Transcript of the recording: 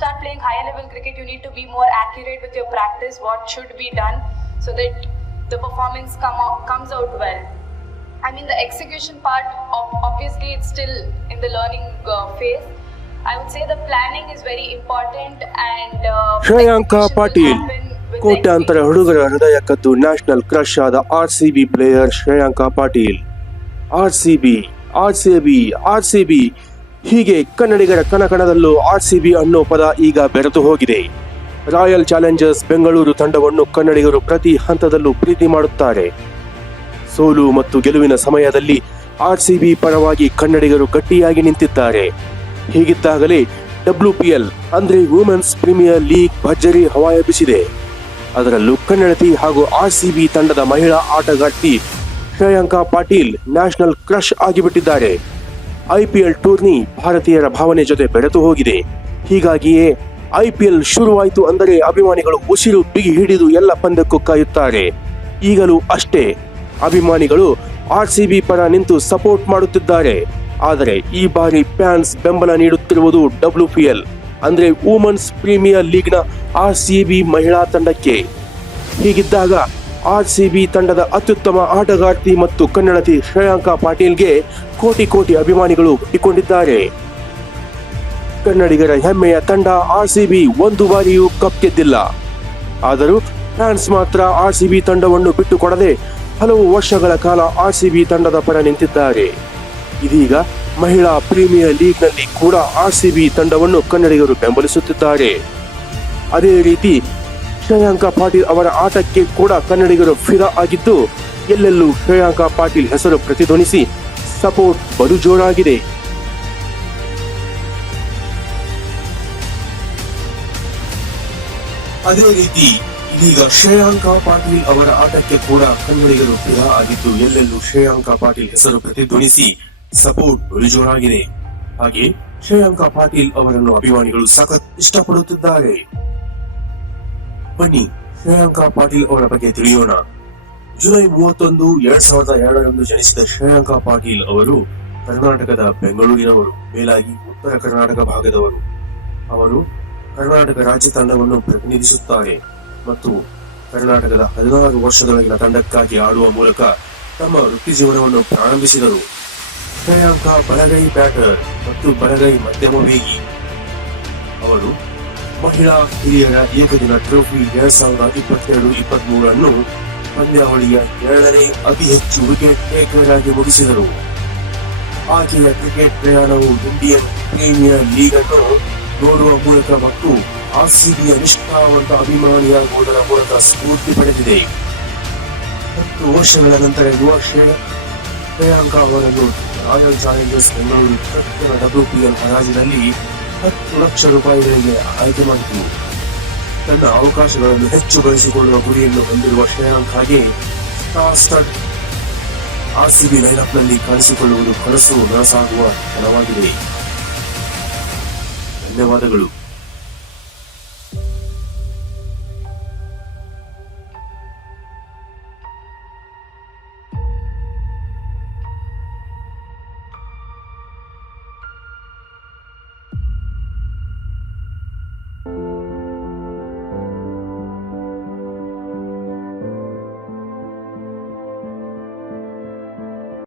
higher level cricket, you need to be more accurate with your practice, what should be done, so that the performance come out, comes out well. I mean, the execution part, of, obviously, it's still in the learning uh, phase. I would say the planning is very important and uh, ಶ್ರೇಯಾಂಕ execution will Patil happen with the ಕೋಟ್ಯಾಂತರ experience. ಹುಡುಗರ ಹೃದಯ ಕದ್ದು national crush ಆದ R C B player Shreyanka Patil R C B R C B R C B ಹೀಗೆ ಕನ್ನಡಿಗರ ಕಣಕಣದಲ್ಲೂ R C B ಅನ್ನೋ ಪದ ಈಗ ಬೆರೆತು ಹೋಗಿದೆ. ರಾಯಲ್ ಚಾಲೆಂಜರ್ಸ್ ಬೆಂಗಳೂರು ತಂಡವನ್ನು ಕನ್ನಡಿಗರು ಪ್ರತಿ ಹಂತದಲ್ಲೂ ಪ್ರೀತಿ ಮಾಡುತ್ತಾರೆ. ಸೋಲು ಮತ್ತು ಗೆಲುವಿನ ಸಮಯದಲ್ಲಿ ಆರ್ ಸಿ ಬಿ ಪರವಾಗಿ ಕನ್ನಡಿಗರು ಗಟ್ಟಿಯಾಗಿ ನಿಂತಿದ್ದಾರೆ. ಹೀಗಿದ್ದಾಗಲೇ ಡಬ್ಲ್ಯೂ ಪಿ ಎಲ್ ಅಂದ್ರೆ ವುಮೆನ್ಸ್ ಪ್ರೀಮಿಯರ್ ಲೀಗ್ ಭರ್ಜರಿ ಹವಾಯಬಿಸಿದೆ ಅದರಲ್ಲೂ ಕನ್ನಡತಿ ಹಾಗೂ ಆರ್ ಸಿ ಬಿ ತಂಡದ ಮಹಿಳಾ ಆಟಗಾರ್ತಿ ಶ್ರೇಯಾಂಕಾ ಪಾಟೀಲ್ ನ್ಯಾಷನಲ್ ಕ್ರಶ್ ಆಗಿಬಿಟ್ಟಿದ್ದಾರೆ. ಐಪಿಎಲ್ ಟೂರ್ನಿ ಭಾರತೀಯರ ಭಾವನೆ ಜೊತೆ ಬೆರೆತು ಹೋಗಿದೆ. ಹೀಗಾಗಿಯೇ ಐಪಿಎಲ್ ಶುರುವಾಯಿತು ಅಂದರೆ ಅಭಿಮಾನಿಗಳು ಉಸಿರು ಬಿಗಿ ಹಿಡಿದು ಎಲ್ಲ ಪಂದ್ಯಕ್ಕೂ ಕಾಯುತ್ತಾರೆ. ಈಗಲೂ ಅಷ್ಟೇ. ಅಭಿಮಾನಿಗಳು ಆರ್ ಸಿ ಬಿ ಪರ ನಿಂತು ಸಪೋರ್ಟ್ ಮಾಡುತ್ತಿದ್ದಾರೆ. ಆದರೆ ಈ ಬಾರಿ ಫ್ಯಾನ್ಸ್ ಬೆಂಬಲ ನೀಡುತ್ತಿರುವುದು ಡಬ್ಲ್ಯೂ ಪಿ ಎಲ್, ಅಂದ್ರೆ ವುಮೆನ್ಸ್ ಪ್ರೀಮಿಯರ್ ಲೀಗ್ನ ಆರ್ ಸಿ ಬಿ ಮಹಿಳಾ ತಂಡಕ್ಕೆ. ಹೀಗಿದ್ದಾಗ ಆರ್ ಸಿ ಬಿ ತಂಡದ ಅತ್ಯುತ್ತಮ ಆಟಗಾರ್ತಿ ಮತ್ತು ಕನ್ನಡತಿ ಶ್ರೇಯಾಂಕಾ ಪಾಟೀಲ್ಗೆ ಕೋಟಿ ಕೋಟಿ ಅಭಿಮಾನಿಗಳು ಇಟ್ಟುಕೊಂಡಿದ್ದಾರೆ ಕನ್ನಡಿಗರ ಹೆಮ್ಮೆಯ ತಂಡ ಆರ್ ಸಿ ಬಿ ಒಂದು ಬಾರಿಯೂ ಕಪ್ ಗೆದ್ದಿಲ್ಲ. ಆದರೂ ಫ್ರಾನ್ಸ್ ಮಾತ್ರ ಆರ್ ಸಿ ಬಿ ತಂಡವನ್ನು ಬಿಟ್ಟುಕೊಡದೆ ಹಲವು ವರ್ಷಗಳ ಕಾಲ ಆರ್ ಸಿ ಬಿ ತಂಡದ ಪರ ನಿಂತಿದ್ದಾರೆ. ಇದೀಗ ಮಹಿಳಾ ಪ್ರೀಮಿಯರ್ ಲೀಗ್ನಲ್ಲಿ ಕೂಡ ಆರ್ ಸಿ ಬಿ ತಂಡವನ್ನು ಕನ್ನಡಿಗರು ಬೆಂಬಲಿಸುತ್ತಿದ್ದಾರೆ. ಅದೇ ರೀತಿ ಶ್ರೇಯಾಂಕ ಪಾಟೀಲ್ ಅವರ ಆಟಕ್ಕೆ ಕೂಡ ಕನ್ನಡಿಗರು ಫಿರಾ ಆಗಿದ್ದು, ಎಲ್ಲೆಲ್ಲೂ ಶ್ರೇಯಾಂಕ ಪಾಟೀಲ್ ಹೆಸರು ಪ್ರತಿಧ್ವನಿಸಿ ಸಪೋರ್ಟ್ ಬಲು ಜೋರಾಗಿದೆ ಅದೇ ರೀತಿ ಇದೀಗ ಶ್ರೇಯಾಂಕ ಪಾಟೀಲ್ ಅವರ ಆಟಕ್ಕೆ ಕೂಡ ಕನ್ನಡಿಗರು ಫಿರಾ ಆಗಿದ್ದು, ಎಲ್ಲೆಲ್ಲೂ ಶ್ರೇಯಾಂಕ ಪಾಟೀಲ್ ಹೆಸರು ಪ್ರತಿಧ್ವನಿಸಿ ಸಪೋರ್ಟ್ ಬಲು ಜೋರಾಗಿದೆ ಹಾಗೆ ಶ್ರೇಯಾಂಕ ಪಾಟೀಲ್ ಅವರನ್ನು ಅಭಿಮಾನಿಗಳು ಸಖತ್ ಇಷ್ಟಪಡುತ್ತಿದ್ದಾರೆ. ಬನ್ನಿ. ಶ್ರೇಯಾಂಕಾ ಪಾಟೀಲ್ ಅವರ ಬಗ್ಗೆ ತಿಳಿಯೋಣ. ಜುಲೈ ಮೂವತ್ತೊಂದು, ಎರಡ್ ಸಾವಿರದ ಎರಡರಂದು ಜನಿಸಿದ ಶ್ರೇಯಾಂಕಾ ಪಾಟೀಲ್ ಅವರು ಕರ್ನಾಟಕದ ಬೆಂಗಳೂರಿನವರು, ಮೇಲಾಗಿ ಉತ್ತರ ಕರ್ನಾಟಕ ಭಾಗದವರು. ಅವರು ಕರ್ನಾಟಕ ರಾಜ್ಯ ತಂಡವನ್ನು ಪ್ರತಿನಿಧಿಸುತ್ತಾರೆ ಮತ್ತು ಕರ್ನಾಟಕದ ಹದಿನಾರು ವರ್ಷದೊಳಗಿನ ತಂಡಕ್ಕಾಗಿ ಆಡುವ ಮೂಲಕ ತಮ್ಮ ವೃತ್ತಿ ಜೀವನವನ್ನು ಪ್ರಾರಂಭಿಸಿದರು. ಶ್ರೇಯಾಂಕ ಬಲಗೈ ಬ್ಯಾಟರ್ ಮತ್ತು ಬಲಗೈ ಮಧ್ಯಮ ವೇಗಿ. ಅವರು ಮಹಿಳಾ ಹಿರಿಯರ ಏಕದಿನ ಟ್ರೋಫಿ ಎರಡ್ ಸಾವಿರದ ಇಪ್ಪತ್ತೆರಡು ಇಪ್ಪತ್ತ್ ಮೂರನ್ನು ಪಂದ್ಯಾವಳಿಯ ಎರಡನೇ ಅತಿ ಹೆಚ್ಚು ವಿಕೆಟ್ ಟೇಕರ್ ಆಗಿ ಮುಗಿಸಿದರು. ಆಕೆಯ ಕ್ರಿಕೆಟ್ ಪ್ರಯಾಣವು ಇಂಡಿಯನ್ ಪ್ರೀಮಿಯರ್ ಲೀಗ್ ಅನ್ನು ನೋಡುವ ಮೂಲಕ ಮತ್ತು ಆರ್ಸಿಬಿಯ ನಿಷ್ಠಾವಂತ ಅಭಿಮಾನಿಯಾಗುವುದರ ಮೂಲಕ ಸ್ಫೂರ್ತಿ ಪಡೆದಿದೆ. ಹತ್ತು ವರ್ಷಗಳ ನಂತರ ಯುವ ಶ್ರೇಯಾಂಕ ಅವರನ್ನು ರಾಯಲ್ ಚಾಲೆಂಜರ್ಸ್ ಬೆಂಗಳೂರು ತಕ್ಷಣ ಡಬ್ಲ್ಯೂಪಿಎಲ್ ಹರಾಜಿನಲ್ಲಿ ಹತ್ತು ಲಕ್ಷ ರೂಪಾಯಿಗಳಿಗೆ ಆಯ್ಕೆ ಮಾಡಿತು. ತನ್ನ ಅವಕಾಶಗಳನ್ನು ಹೆಚ್ಚು ಗಳಿಸಿಕೊಳ್ಳುವ ಗುರಿಯನ್ನು ಹೊಂದಿರುವ ಶ್ರೇಯಾಂಕ್ ಹಾಗೆ ಸ್ಟಾರ್ ಸ್ಟಡ್ ಆರ್ಸಿಬಿ ಲೈನಪ್ನಲ್ಲಿ ಕಾಣಿಸಿಕೊಳ್ಳುವುದು ಕನಸು ನನಸಾಗುವ ಕ್ಷಣವಾಗಿದೆ. ಧನ್ಯವಾದಗಳು.